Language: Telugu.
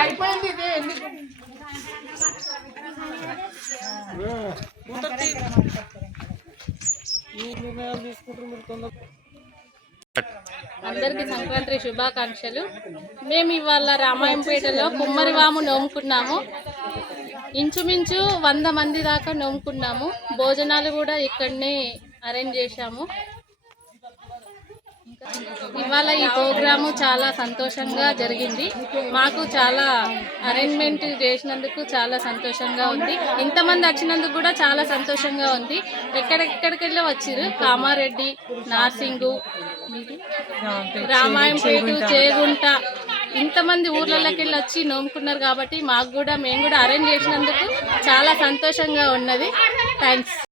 అయిపోయింది ఇది ఎందుకు? అందరికీ సంక్రాంతి శుభాకాంక్షలు. మేము ఇవాళ రామాయంపేటలో కుమ్మరివాము నోముకున్నాము. ఇంచుమించు వంద మంది దాకా నోముకున్నాము. భోజనాలు కూడా ఇక్కడనే అరేంజ్ చేశాము. ఇవాళ ఈ ప్రోగ్రాము చాలా సంతోషంగా జరిగింది. మాకు చాలా అరేంజ్మెంట్ చేసినందుకు చాలా సంతోషంగా ఉంది. ఇంతమంది వచ్చినందుకు కూడా చాలా సంతోషంగా ఉంది. ఎక్కడెక్కడికి వెళ్ళి వచ్చిర్రు? కామారెడ్డి నార్సింగు రామాయంపేట చేగుంట. ఇంతమంది ఊర్లలోకి వెళ్ళి వచ్చి నోముకున్నారు కాబట్టి మాకు కూడా మేము కూడా అరేంజ్ చేసినందుకు చాలా సంతోషంగా ఉన్నది. థ్యాంక్స్